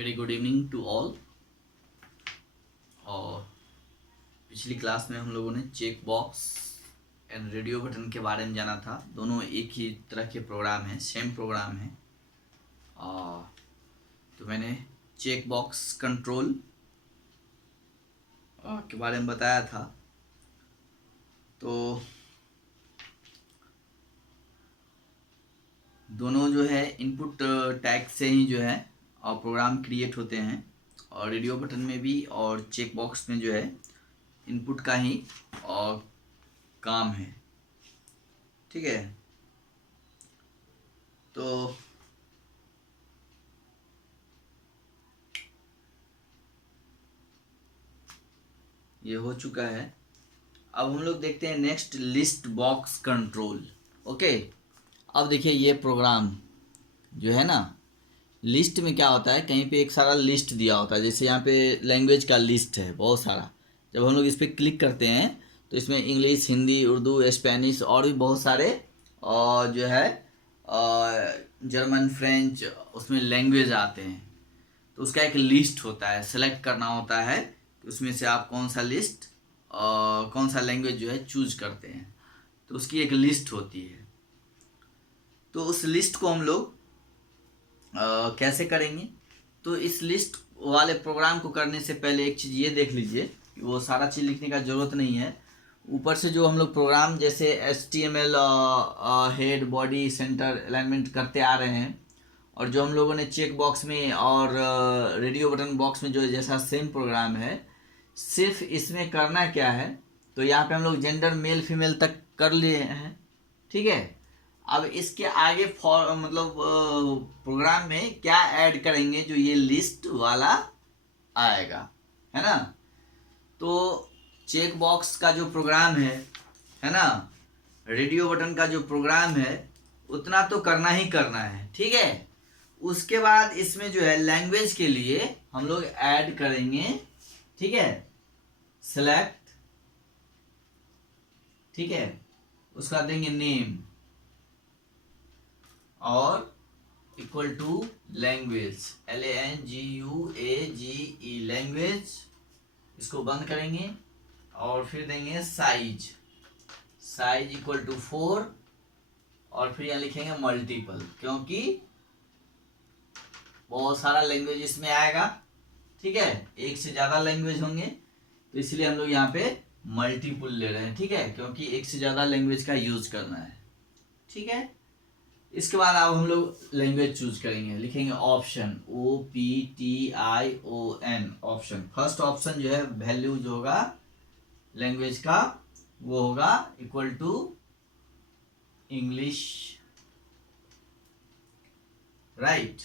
Very good evening to all. और पिछली class में हम लोगों ने check box and radio button के बारे में जाना था। दोनों एक ही तरह के प्रोग्राम हैं, सेम प्रोग्राम है। तो मैंने चेक बॉक्स कंट्रोल के बारे में बताया था। तो दोनों जो है इनपुट टैग से ही जो है और प्रोग्राम क्रिएट होते हैं, और रेडियो बटन में भी और चेक बॉक्स में जो है इनपुट का ही और काम है। ठीक है, तो ये हो चुका है। अब हम लोग देखते हैं next, list box control. Okay, अब देखिए ये प्रोग्राम जो है ना, लिस्ट में क्या होता है, कहीं पे एक सारा लिस्ट दिया होता है। जैसे यहाँ पे लैंग्वेज का लिस्ट है बहुत सारा। जब हम लोग इस पर क्लिक करते हैं तो इसमें इंग्लिश, हिंदी, उर्दू, स्पेनिश और भी बहुत सारे और जो है जर्मन, फ्रेंच, उसमें लैंग्वेज आते हैं। तो उसका एक लिस्ट होता है, सेलेक्ट करना होता है कि उसमें से आप कौन सा लिस्ट कौन सा लैंग्वेज जो है चूज करते हैं। तो उसकी एक लिस्ट होती है। तो उस लिस्ट को हम लोग कैसे करेंगे, तो इस लिस्ट वाले प्रोग्राम को करने से पहले एक चीज़ ये देख लीजिए कि वो सारा चीज़ लिखने का ज़रूरत नहीं है। ऊपर से जो हम लोग प्रोग्राम जैसे HTML head, body, centre, alignment करते आ रहे हैं, और जो हम लोगों ने चेक बॉक्स में और रेडियो बटन बॉक्स में जो जैसा सेम प्रोग्राम है, सिर्फ इसमें करना क्या है, तो यहाँ पे हम लोग जेंडर मेल फीमेल तक कर लिए हैं। ठीक है, अब इसके आगे फॉर मतलब प्रोग्राम में क्या ऐड करेंगे, जो ये लिस्ट वाला आएगा, है ना। तो चेक बॉक्स का जो प्रोग्राम है ना, रेडियो बटन का जो प्रोग्राम है, उतना तो करना ही करना है। ठीक है, उसके बाद इसमें जो है लैंग्वेज के लिए हम लोग ऐड करेंगे। ठीक है, सेलेक्ट, ठीक है, उसका देंगे नेम और equal to language, LANGUAGE, language. इसको बंद करेंगे और फिर देंगे साइज, साइज इक्वल टू 4, और फिर यहाँ लिखेंगे मल्टीपल, क्योंकि बहुत सारा लैंग्वेज इसमें आएगा। ठीक है, एक से ज़्यादा लैंग्वेज होंगे, तो इसलिए हम लोग यहाँ पे मल्टीपल ले रहे हैं। ठीक है, क्योंकि एक से ज़्यादा लैंग्वेज का यूज करना है। ठीक है, इसके बाद अब हम लोग लैंग्वेज चूज करेंगे, लिखेंगे option, OPTION, option. First option जो है वैल्यू जो होगा लैंग्वेज का, वो होगा इक्वल टू इंग्लिश, राइट।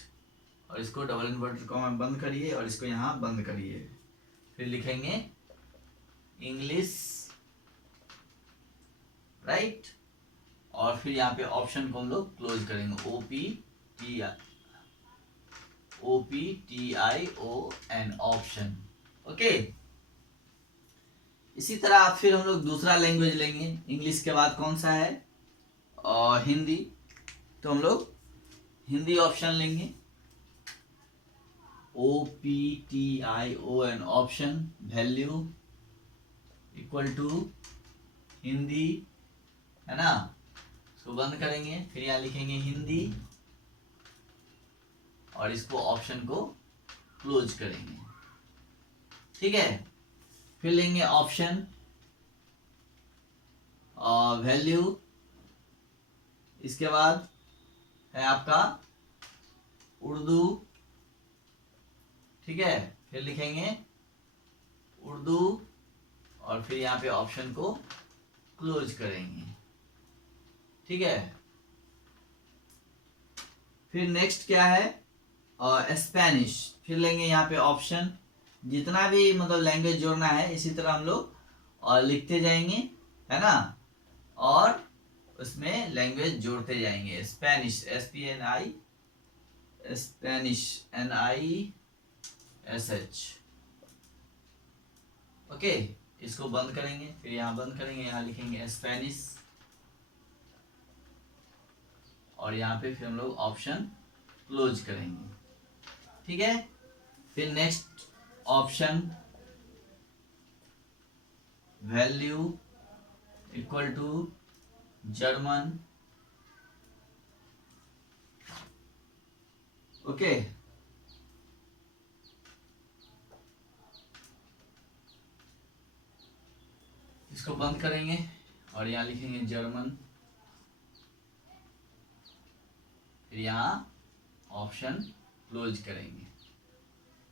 और इसको डबल इन्वर्टेड कॉमा बंद करिए और इसको यहाँ बंद करिए। फिर लिखेंगे इंग्लिश, राइट। और फिर यहाँ पे ऑप्शन को हम लोग क्लोज करेंगे, OPTION, ऑप्शन। ओके, इसी तरह फिर हम लोग दूसरा लैंग्वेज लेंगे। इंग्लिश के बाद कौन सा है, और हिंदी, तो हम लोग हिंदी ऑप्शन लेंगे, OPTION, option, value equal to Hindi, है ना। इसको बंद करेंगे, फिर यहाँ लिखेंगे हिंदी और इसको ऑप्शन को क्लोज करेंगे। ठीक है, फिर लेंगे ऑप्शन और वैल्यू, इसके बाद है आपका उर्दू। ठीक है, फिर लिखेंगे उर्दू और फिर यहाँ पे ऑप्शन को क्लोज करेंगे। ठीक है, फिर नेक्स्ट क्या है, स्पेनिश। फिर लेंगे यहाँ पे ऑप्शन, जितना भी मतलब लैंग्वेज जोड़ना है इसी तरह हम लोग और लिखते जाएंगे, है ना, और उसमें लैंग्वेज जोड़ते जाएंगे। Spanish, SPNI, Spanish, NISH। Okay, इसको बंद करेंगे, फिर यहाँ बंद करेंगे, यहाँ लिखेंगे स्पेनिश और यहाँ पे फिर हम लोग ऑप्शन क्लोज करेंगे। ठीक है, फिर next option value equal to German. Okay, इसको बंद करेंगे और यहाँ लिखेंगे जर्मन, फिर यहाँ ऑप्शन क्लोज करेंगे।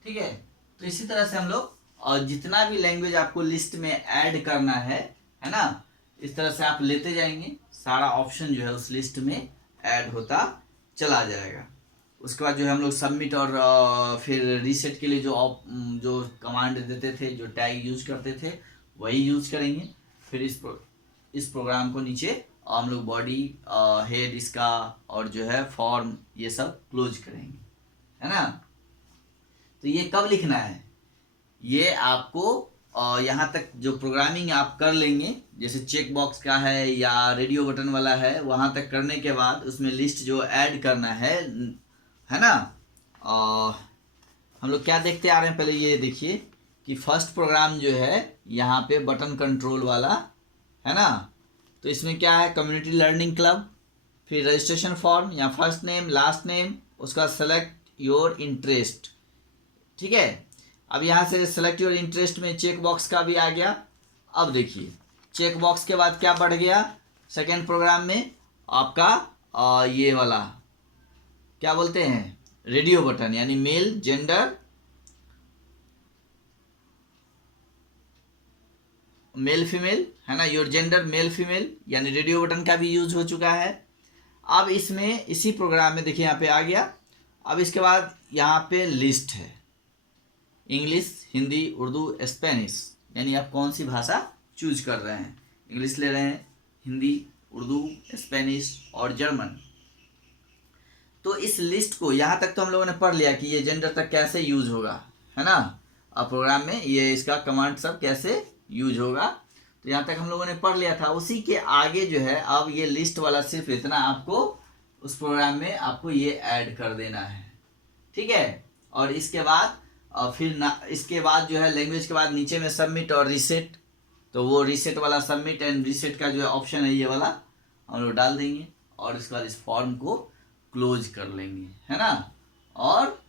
ठीक है, तो इसी तरह से हम लोग और जितना भी लैंग्वेज आपको लिस्ट में ऐड करना है ना, इस तरह से आप लेते जाएंगे, सारा ऑप्शन जो है उस लिस्ट में ऐड होता चला जाएगा। उसके बाद जो है हम लोग सबमिट और फिर रीसेट के लिए जो कमांड देते थे, जो टैग यूज करते थे, वही यूज करेंगे। फिर इस प्रोग्राम को नीचे हम लोग बॉडी हेड इसका और जो है फॉर्म ये सब क्लोज करेंगे, है ना। तो ये कब लिखना है, ये आपको यहाँ तक जो प्रोग्रामिंग आप कर लेंगे, जैसे चेक बॉक्स का है या रेडियो बटन वाला है, वहाँ तक करने के बाद उसमें लिस्ट जो ऐड करना है ना। हम लोग क्या देखते आ रहे हैं, पहले ये देखिए कि फर्स्ट प्रोग्राम जो है यहाँ पे बटन कंट्रोल वाला है ना, तो इसमें क्या है, कम्युनिटी लर्निंग क्लब, फिर रजिस्ट्रेशन फॉर्म या फर्स्ट नेम लास्ट नेम, उसका सेलेक्ट योर इंटरेस्ट। ठीक है, अब यहाँ से सेलेक्ट योर इंटरेस्ट में चेक बॉक्स का भी आ गया। अब देखिए चेक बॉक्स के बाद क्या बढ़ गया, सेकेंड प्रोग्राम में आपका ये वाला क्या बोलते हैं, रेडियो बटन, यानी मेल जेंडर, मेल फीमेल, है ना, योर जेंडर मेल फीमेल, यानी रेडियो बटन का भी यूज हो चुका है। अब इसमें इसी प्रोग्राम में देखिए यहाँ पे आ गया। अब इसके बाद यहाँ पे लिस्ट है, इंग्लिश, हिंदी, उर्दू, स्पेनिश, यानी आप कौन सी भाषा चूज कर रहे हैं, इंग्लिश ले रहे हैं, हिंदी, उर्दू, स्पेनिश और जर्मन। तो इस लिस्ट को यहाँ तक तो हम लोगों ने पढ़ लिया कि ये जेंडर तक कैसे यूज होगा, है ना, अब प्रोग्राम में ये इसका कमांड सब कैसे यूज होगा, तो यहाँ तक हम लोगों ने पढ़ लिया था। उसी के आगे जो है अब ये लिस्ट वाला सिर्फ इतना आपको उस प्रोग्राम में आपको ये ऐड कर देना है। ठीक है, और इसके बाद फिर इसके बाद जो है लैंग्वेज के बाद नीचे में सबमिट और रीसेट, तो वो रीसेट वाला सबमिट एंड रीसेट का जो है ऑप्शन है ये वाला हम लोग डाल देंगे और इसके बाद इस फॉर्म को क्लोज कर लेंगे, है ना, और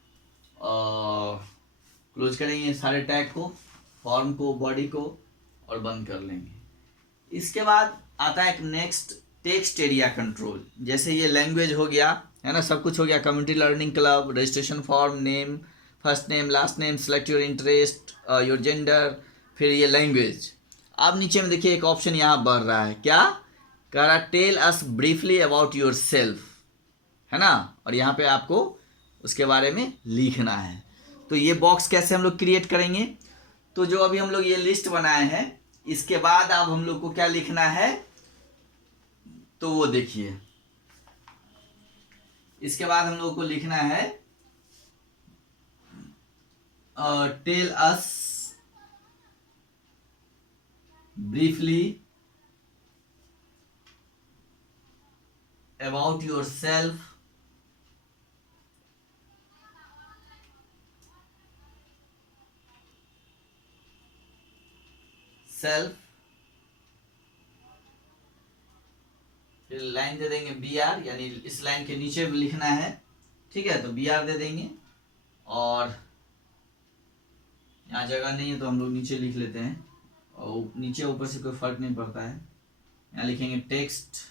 क्लोज करेंगे सारे टैग को, फॉर्म को, बॉडी को, और बंद कर लेंगे। इसके बाद आता है एक नेक्स्ट टेक्स्ट एरिया कंट्रोल। जैसे ये लैंग्वेज हो गया, है ना, सब कुछ हो गया, community learning club, registration form, name, first name last name, select your interest, your gender, फिर ये लैंग्वेज। अब नीचे में देखिए एक ऑप्शन यहाँ बढ़ रहा है, क्या कह रहा है, tell us briefly about yourself, है ना, और यहाँ पे आपको उसके बारे में लिखना है। तो ये बॉक्स कैसे हम लोग क्रिएट करेंगे, तो जो अभी हम लोग ये लिस्ट बनाए हैं इसके बाद अब हम लोग को क्या लिखना है, तो वो देखिए इसके बाद हम लोग को लिखना है tell us briefly about yourself, फिर लाइन दे देंगे बी आर, यानी इस लाइन के नीचे भी लिखना है। ठीक है, तो बी आर दे देंगे और यहाँ जगह नहीं है तो हम लोग नीचे लिख लेते हैं, और नीचे ऊपर से कोई फर्क नहीं पड़ता है। यहाँ लिखेंगे text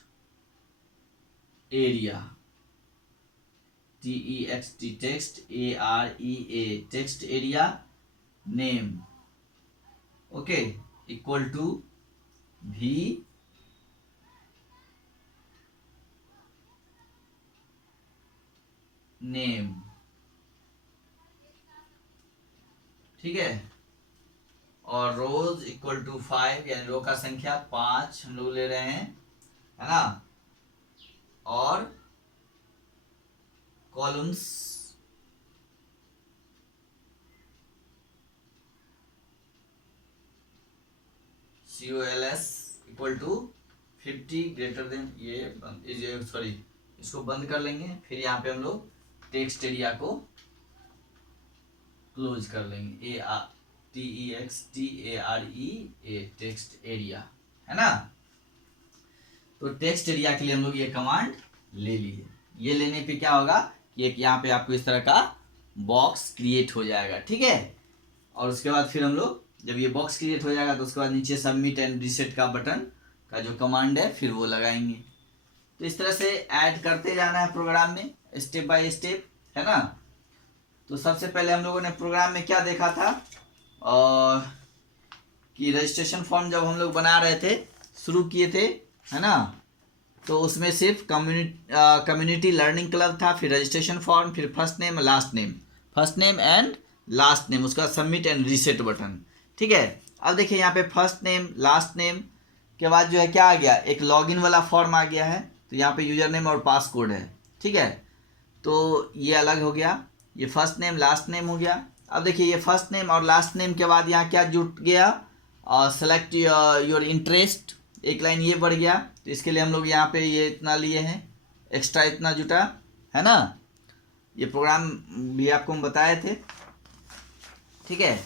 area, TEXT, text AREA, text area name, okay, equal to भी नेम। ठीक है, और रोज इक्वल टू 5, यानी रो का संख्या 5 हम लोग ले रहे हैं, है ना, और columns COLS equal to 50 greater than, ये सॉरी इसको बंद कर लेंगे। फिर यहाँ पे हम लोग टेक्स्ट एरिया को क्लोज कर लेंगे, TEXTARE, टेक्स्ट एरिया, है ना। तो टेक्स्ट एरिया के लिए हम लोग ये कमांड ले लिए। ये लेने पे क्या होगा कि एक यहाँ पे आपको इस तरह का बॉक्स क्रिएट हो जाएगा, ठीक है। और उसके बाद फिर हम लोग जब ये बॉक्स क्रिएट हो जाएगा तो उसके बाद नीचे सबमिट एंड रीसेट का बटन का जो कमांड है फिर वो लगाएंगे। तो इस तरह से ऐड करते जाना है प्रोग्राम में स्टेप बाय स्टेप, है ना। तो सबसे पहले हम लोगों ने प्रोग्राम में क्या देखा था, और कि रजिस्ट्रेशन फॉर्म जब हम लोग बना रहे थे, शुरू किए थे, है ना, तो उसमें सिर्फ कम्युनिटी लर्निंग क्लब था, फिर रजिस्ट्रेशन फॉर्म, फिर first name and last name, उसका सबमिट एंड रीसेट बटन, ठीक है। अब देखिए यहाँ पे फर्स्ट नेम लास्ट नेम के बाद जो है क्या आ गया, एक लॉगिन वाला फॉर्म आ गया है। तो यहाँ पे यूजर नेम और पासकोड है, ठीक है। तो ये अलग हो गया, ये फर्स्ट नेम लास्ट नेम हो गया। अब देखिए ये फर्स्ट नेम और लास्ट नेम के बाद यहाँ क्या जुट गया, सेलेक्ट योर इंटरेस्ट, एक लाइन ये बढ़ गया। तो इसके लिए हम लोग यहाँ पे ये इतना लिए हैं, एक्स्ट्रा इतना जुटा, है ना। ये प्रोग्राम भी आपको हम बताए थे, ठीक है।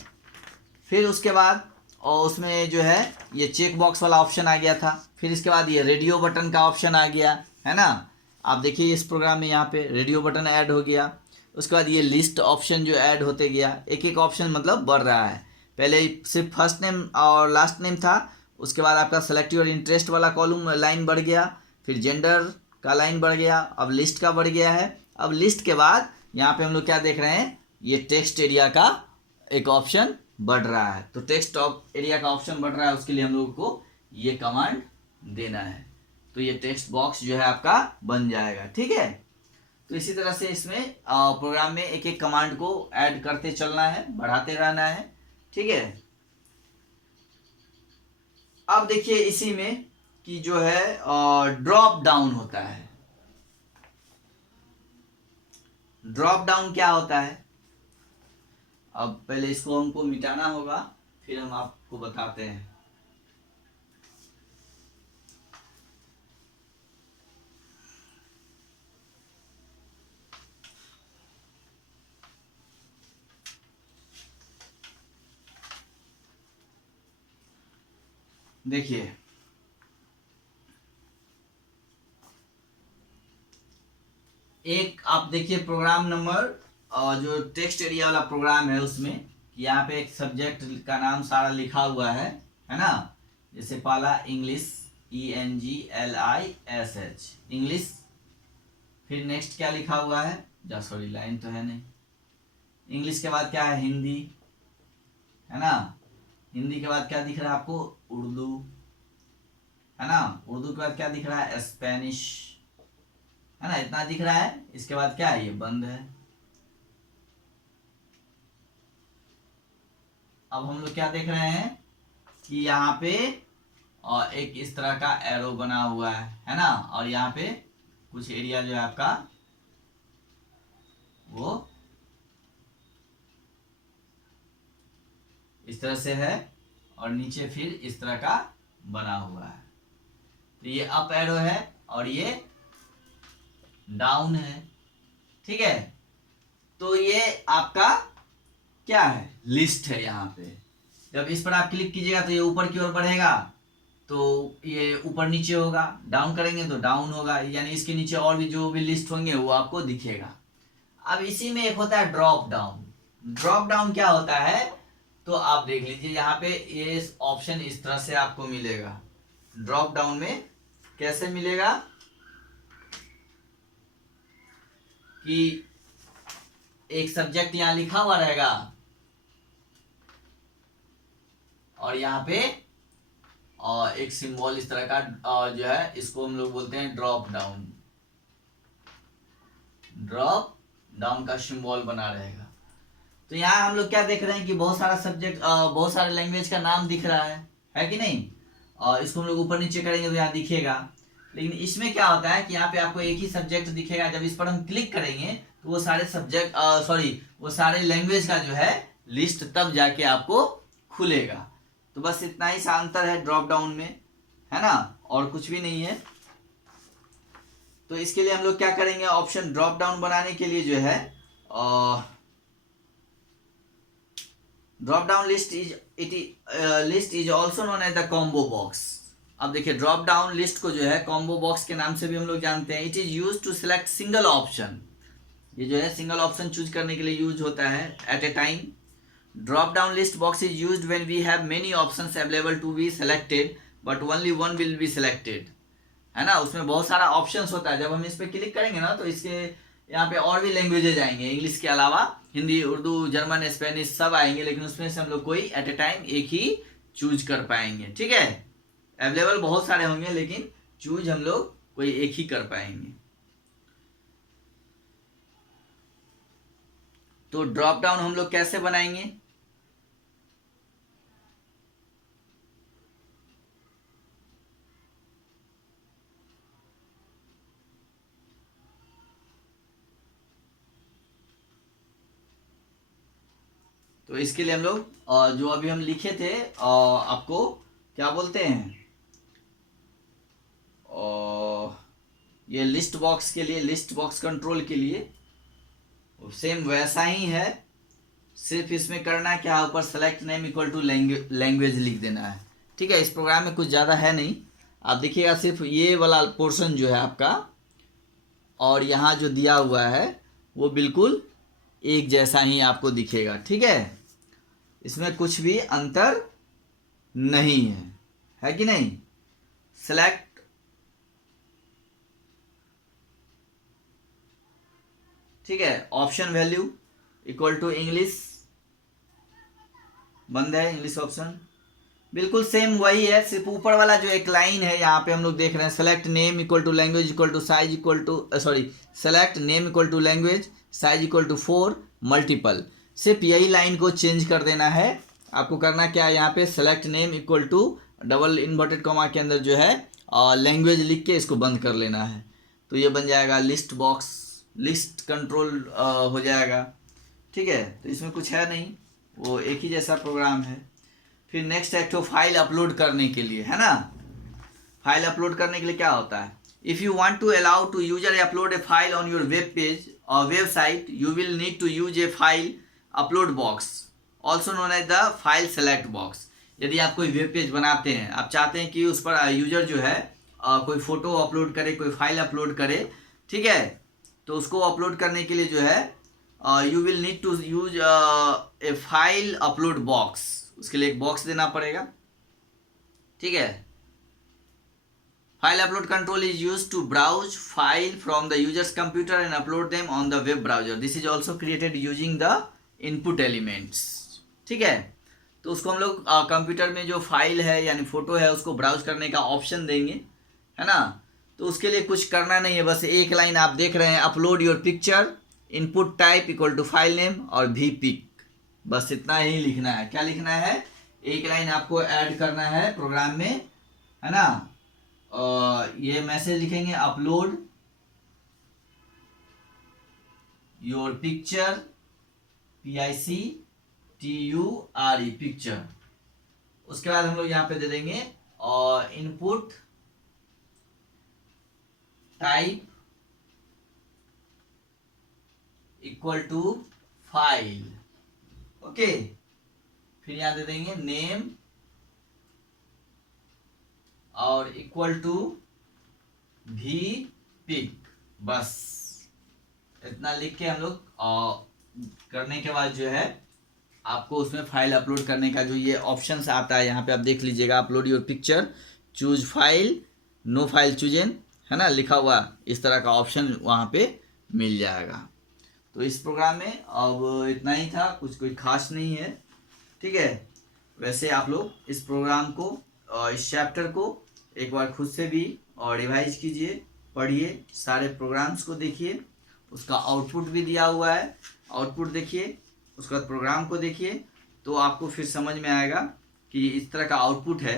फिर उसके बाद और उसमें जो है ये चेक बॉक्स वाला ऑप्शन आ गया था। फिर इसके बाद ये रेडियो बटन का ऑप्शन आ गया, है ना। आप देखिए इस प्रोग्राम में यहाँ पे रेडियो बटन ऐड हो गया। उसके बाद ये लिस्ट ऑप्शन जो ऐड होते गया, एक एक ऑप्शन मतलब बढ़ रहा है। पहले सिर्फ फर्स्ट नेम और लास्ट नेम था, उसके बाद आपका सेलेक्ट योर इंटरेस्ट वाला कॉलम लाइन बढ़ गया, फिर जेंडर का लाइन बढ़ गया, अब लिस्ट का बढ़ गया है। अब लिस्ट के बाद यहाँ पे हम लोग क्या देख रहे हैं, ये टेक्स्ट एरिया का एक ऑप्शन बढ़ रहा है। तो टेक्स्ट एरिया का ऑप्शन बढ़ रहा है, उसके लिए हम लोग को ये कमांड देना है। तो ये टेक्स्ट बॉक्स जो है आपका बन जाएगा, ठीक है। तो इसी तरह से इसमें प्रोग्राम में एक एक कमांड को ऐड करते चलना है, बढ़ाते रहना है, ठीक है। अब देखिए इसी में कि जो है ड्रॉप डाउन होता है। ड्रॉप डाउन क्या होता है, अब पहले इसको हमको मिटाना होगा, फिर हम आपको बताते हैं। देखिए एक आप देखिए प्रोग्राम नंबर जो टेक्स्ट एरिया वाला प्रोग्राम है उसमें यहाँ पे एक सब्जेक्ट का नाम सारा लिखा हुआ है ना। जैसे पहला इंग्लिश, ENGLISH इंग्लिश। फिर नेक्स्ट क्या लिखा हुआ है, सॉरी लाइन तो है नहीं। इंग्लिश के बाद क्या है, हिंदी, है ना। हिंदी के बाद क्या दिख रहा है आपको, उर्दू, है ना। उर्दू के बाद क्या दिख रहा है, स्पेनिश, है ना। इतना दिख रहा है। इसके बाद क्या है, ये बंद है। अब हम लोग क्या देख रहे हैं कि यहाँ पे और एक इस तरह का एरो बना हुआ है ना। और यहाँ पे कुछ एरिया जो है आपका वो इस तरह से है, और नीचे फिर इस तरह का बना हुआ है। तो ये अप एरो है और ये डाउन है, ठीक है। तो ये आपका क्या है, लिस्ट है। यहाँ पे जब इस पर आप क्लिक कीजिएगा तो ये ऊपर की ओर बढ़ेगा, तो ये ऊपर नीचे होगा। डाउन करेंगे तो डाउन होगा, यानी इसके नीचे और भी जो भी लिस्ट होंगे वो आपको दिखेगा। अब इसी में एक होता है ड्रॉप डाउन। ड्रॉप डाउन क्या होता है, तो आप देख लीजिए यहाँ पे ये ऑप्शन इस तरह से आपको मिलेगा। ड्रॉप डाउन में कैसे मिलेगा कि एक सब्जेक्ट यहाँ लिखा हुआ रहेगा और यहाँ पे और एक सिंबल इस तरह का जो है, इसको हम लोग बोलते हैं ड्रॉप डाउन। ड्रॉप डाउन का सिंबल बना रहेगा। तो यहाँ हम लोग क्या देख रहे हैं कि बहुत सारा सब्जेक्ट, बहुत सारे लैंग्वेज का नाम दिख रहा है कि नहीं। और इसको हम लोग ऊपर नीचे करेंगे तो यहाँ दिखेगा। लेकिन इसमें क्या होता है कि यहाँ पे आपको एक ही सब्जेक्ट दिखेगा। जब इस पर हम क्लिक करेंगे तो वो सारे सब्जेक्ट वो सारे लैंग्वेज का जो है लिस्ट तब जाके आपको खुलेगा। तो बस इतना ही सा अंतर है ड्रॉप डाउन में, है ना, और कुछ भी नहीं है। तो इसके लिए हम लोग क्या करेंगे, ऑप्शन ड्रॉप डाउन बनाने के लिए जो है drop down list is also known as the combo box. अब देखिए ड्रॉप डाउन लिस्ट को जो है कॉम्बो बॉक्स के नाम से भी हम लोग जानते हैं। It is use to select single option, ये जो है सिंगल ऑप्शन चूज करने के लिए यूज होता है at a time. Drop down list box is used when we have many options available to be selected but only one will be selected, है ना। उसमें बहुत सारा ऑप्शंस होता है, जब हम इस पर क्लिक करेंगे ना तो इसके यहाँ पे और भी लैंग्वेजेज आएंगे, इंग्लिश के अलावा हिंदी, उर्दू, जर्मन, स्पेनिश सब आएंगे, लेकिन उसमें से हम लोग कोई एट ए टाइम एक ही चूज कर पाएंगे, ठीक है। अवेलेबल बहुत सारे होंगे लेकिन चूज हम लोग कोई एक ही कर पाएंगे। तो ड्रॉप डाउन हम लोग कैसे बनाएंगे? तो इसके लिए हम लोग जो अभी हम लिखे थे आपको क्या बोलते हैं, ये लिस्ट बॉक्स के लिए, लिस्ट बॉक्स कंट्रोल के लिए सेम वैसा ही है, सिर्फ इसमें करना क्या, ऊपर select name equal to language लिख देना है, ठीक है। इस प्रोग्राम में कुछ ज़्यादा है नहीं, आप देखिएगा सिर्फ ये वाला पोर्शन जो है आपका और यहाँ जो दिया हुआ है वो बिल्कुल एक जैसा ही आपको दिखेगा, ठीक है। इसमें कुछ भी अंतर नहीं है कि नहीं। सेलेक्ट, ठीक है, option value equal to English, बंद है इंग्लिश ऑप्शन, बिल्कुल सेम वही है, सिर्फ ऊपर वाला जो एक लाइन है यहाँ पे हम लोग देख रहे हैं, select name equal to language equal to size equal to select name equal to language size equal to 4 multiple, सिर्फ यही लाइन को चेंज कर देना है। आपको करना क्या है, यहाँ पे select name equal to double inverted comma के अंदर जो है लैंग्वेज लिख के इसको बंद कर लेना है, तो ये बन जाएगा लिस्ट बॉक्स, लिस्ट कंट्रोल हो जाएगा, ठीक है। तो इसमें कुछ है नहीं, वो एक ही जैसा प्रोग्राम है। फिर नेक्स्ट है तो फाइल अपलोड करने के लिए, है ना। फाइल अपलोड करने के लिए क्या होता है, if you want to allow to user upload a file on your web page और website you will need to use a file upload box also known as the file select box. यदि आप कोई web page बनाते हैं, आप चाहते हैं कि उस पर यूजर जो है कोई फोटो अपलोड करे, कोई फाइल अपलोड करे, ठीक है, तो उसको अपलोड करने के लिए जो है you will need to use a file upload box, उसके लिए एक बॉक्स देना पड़ेगा, ठीक है। File upload control is use to browse file from the user's computer and upload them on the web browser, this is also created using the input elements, ठीक है। तो उसको हम लोग कंप्यूटर में जो फाइल है यानी फोटो है उसको ब्राउज करने का ऑप्शन देंगे, है ना। तो उसके लिए कुछ करना नहीं है, बस एक लाइन आप देख रहे हैं, upload your picture input type equal to file name और भी पिक, बस इतना ही लिखना है। क्या लिखना है, एक लाइन आपको ऐड करना है प्रोग्राम में, है ना। ये मैसेज लिखेंगे, upload your picture PICTURE picture, उसके बाद हम लोग यहाँ पे दे देंगे और input type equal to file, okay. फिर यहाँ दे देंगे नेम और इक्वल टू भी पिक, बस इतना लिख के हम लोग करने के बाद जो है आपको उसमें फाइल अपलोड करने का जो ये ऑप्शंस आता है यहाँ पे आप देख लीजिएगा, upload your picture, choose file, no file chosen, है ना, लिखा हुआ इस तरह का ऑप्शन वहाँ पे मिल जाएगा। तो इस प्रोग्राम में अब इतना ही था, कुछ कोई खास नहीं है, ठीक है। वैसे आप लोग इस प्रोग्राम को इस चैप्टर को एक बार खुद से भी और रिवाइज कीजिए, पढ़िए, सारे प्रोग्राम्स को देखिए, उसका आउटपुट भी दिया हुआ है, आउटपुट देखिए, उसके बाद प्रोग्राम को देखिए, तो आपको फिर समझ में आएगा कि इस तरह का आउटपुट है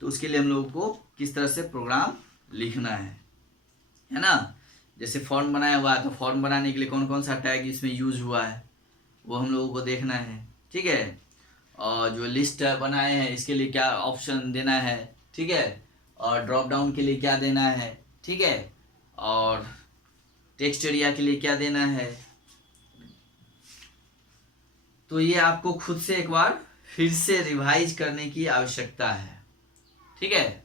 तो उसके लिए हम लोगों को किस तरह से प्रोग्राम लिखना है ना। जैसे फॉर्म बनाया हुआ है तो फॉर्म बनाने के लिए कौन कौन सा टैग इसमें यूज हुआ है वो हम लोगों को देखना है, ठीक है। और जो लिस्ट बनाए हैं इसके लिए क्या ऑप्शन देना है, ठीक है, और ड्रॉप डाउन के लिए क्या देना है, ठीक है, और टेक्स्ट एरिया के लिए क्या देना है, तो ये आपको खुद से एक बार फिर से रिवाइज करने की आवश्यकता है। ठीक है,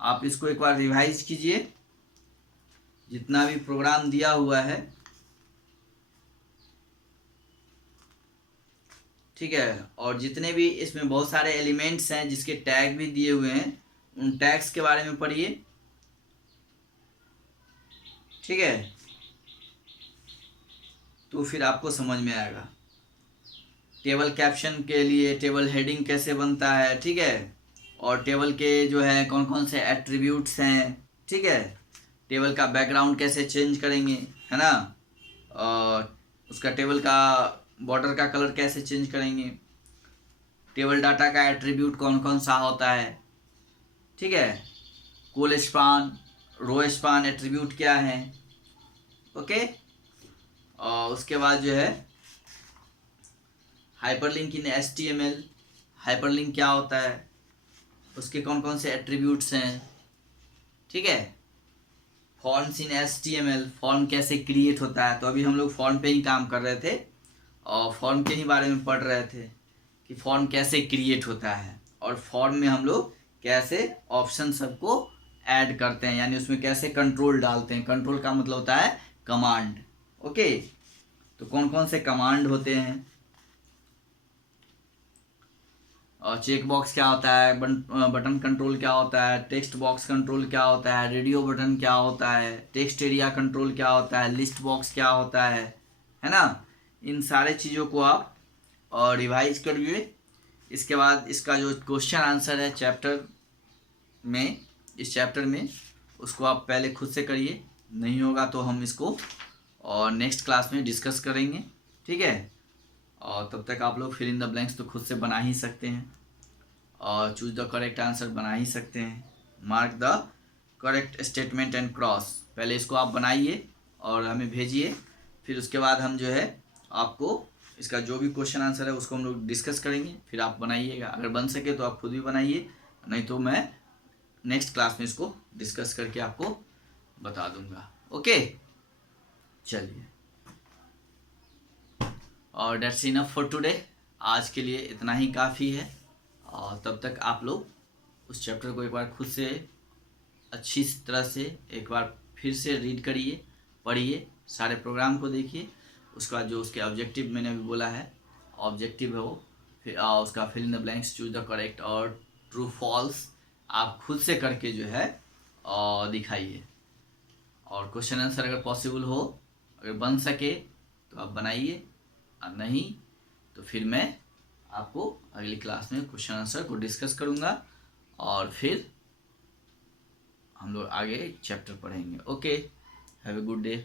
आप इसको एक बार रिवाइज कीजिए, जितना भी प्रोग्राम दिया हुआ है। ठीक है, और जितने भी इसमें बहुत सारे एलिमेंट्स हैं जिसके टैग भी दिए हुए हैं, उन टैग्स के बारे में पढ़िए। ठीक है, तो फिर आपको समझ में आएगा। टेबल कैप्शन के लिए टेबल हेडिंग कैसे बनता है, ठीक है, और टेबल के जो है कौन कौन से एट्रीब्यूट्स हैं, ठीक है, टेबल का बैकग्राउंड कैसे चेंज करेंगे, है ना, और उसका टेबल का बॉर्डर का कलर कैसे चेंज करेंगे, टेबल डाटा का एट्रीब्यूट कौन कौन सा होता है, ठीक है, कोल स्पान, रो स्पान एट्रीब्यूट क्या है, ओके। और उसके बाद जो है हाइपरलिंक इन HTML, हाइपरलिंक क्या होता है, उसके कौन कौन से एट्रीब्यूट्स हैं, ठीक है, फॉर्म्स इन HTML, फॉर्म कैसे क्रिएट होता है। तो अभी हम लोग फॉर्म पे ही काम कर रहे थे और फॉर्म के ही बारे में पढ़ रहे थे कि फॉर्म कैसे क्रिएट होता है, और फॉर्म में हम लोग कैसे ऑप्शन सबको ऐड करते हैं, यानी उसमें कैसे कंट्रोल डालते हैं। कंट्रोल का मतलब होता है कमांड, ओके। तो कौन कौन से कमांड होते हैं, और चेक बॉक्स क्या होता है, बटन कंट्रोल क्या होता है, टेक्स्ट बॉक्स कंट्रोल क्या होता है, रेडियो बटन क्या होता है, टेक्स्ट एरिया कंट्रोल क्या होता है, लिस्ट बॉक्स क्या होता है ना। इन सारे चीज़ों को आप और रिवाइज करिए। इसके बाद इसका जो क्वेश्चन आंसर है चैप्टर में, इस चैप्टर में, उसको आप पहले खुद से करिए, नहीं होगा तो हम इसको और नेक्स्ट क्लास में डिस्कस करेंगे, ठीक है। और तब तक आप लोग फिल इन द ब्लैंक्स तो खुद से बना ही सकते हैं, और चूज द करेक्ट आंसर बना ही सकते हैं। Mark the correct statement and cross, पहले इसको आप बनाइए और हमें भेजिए, फिर उसके बाद हम जो है आपको इसका जो भी क्वेश्चन आंसर है उसको हम लोग डिस्कस करेंगे, फिर आप बनाइएगा। अगर बन सके तो आप खुद भी बनाइए, नहीं तो मैं नेक्स्ट क्लास में इसको डिस्कस करके आपको बता दूंगा, ओके। चलिए, और डेट्स इनफ फॉर टुडे, आज के लिए इतना ही काफ़ी है। और तब तक आप लोग उस चैप्टर को एक बार खुद से अच्छी तरह से एक बार फिर से रीड करिए, पढ़िए, सारे प्रोग्राम को देखिए। उसका जो उसके ऑब्जेक्टिव मैंने अभी बोला है, ऑब्जेक्टिव है वो, फिर उसका fill in the blanks, choose the correct और ट्रू फॉल्स आप खुद से करके जो है दिखाइए। और क्वेश्चन आंसर अगर पॉसिबल हो, अगर बन सके तो आप बनाइए, और नहीं तो फिर मैं आपको अगली क्लास में क्वेश्चन आंसर को डिस्कस करूँगा, और फिर हम लोग आगे चैप्टर पढ़ेंगे, okay. Have a good day.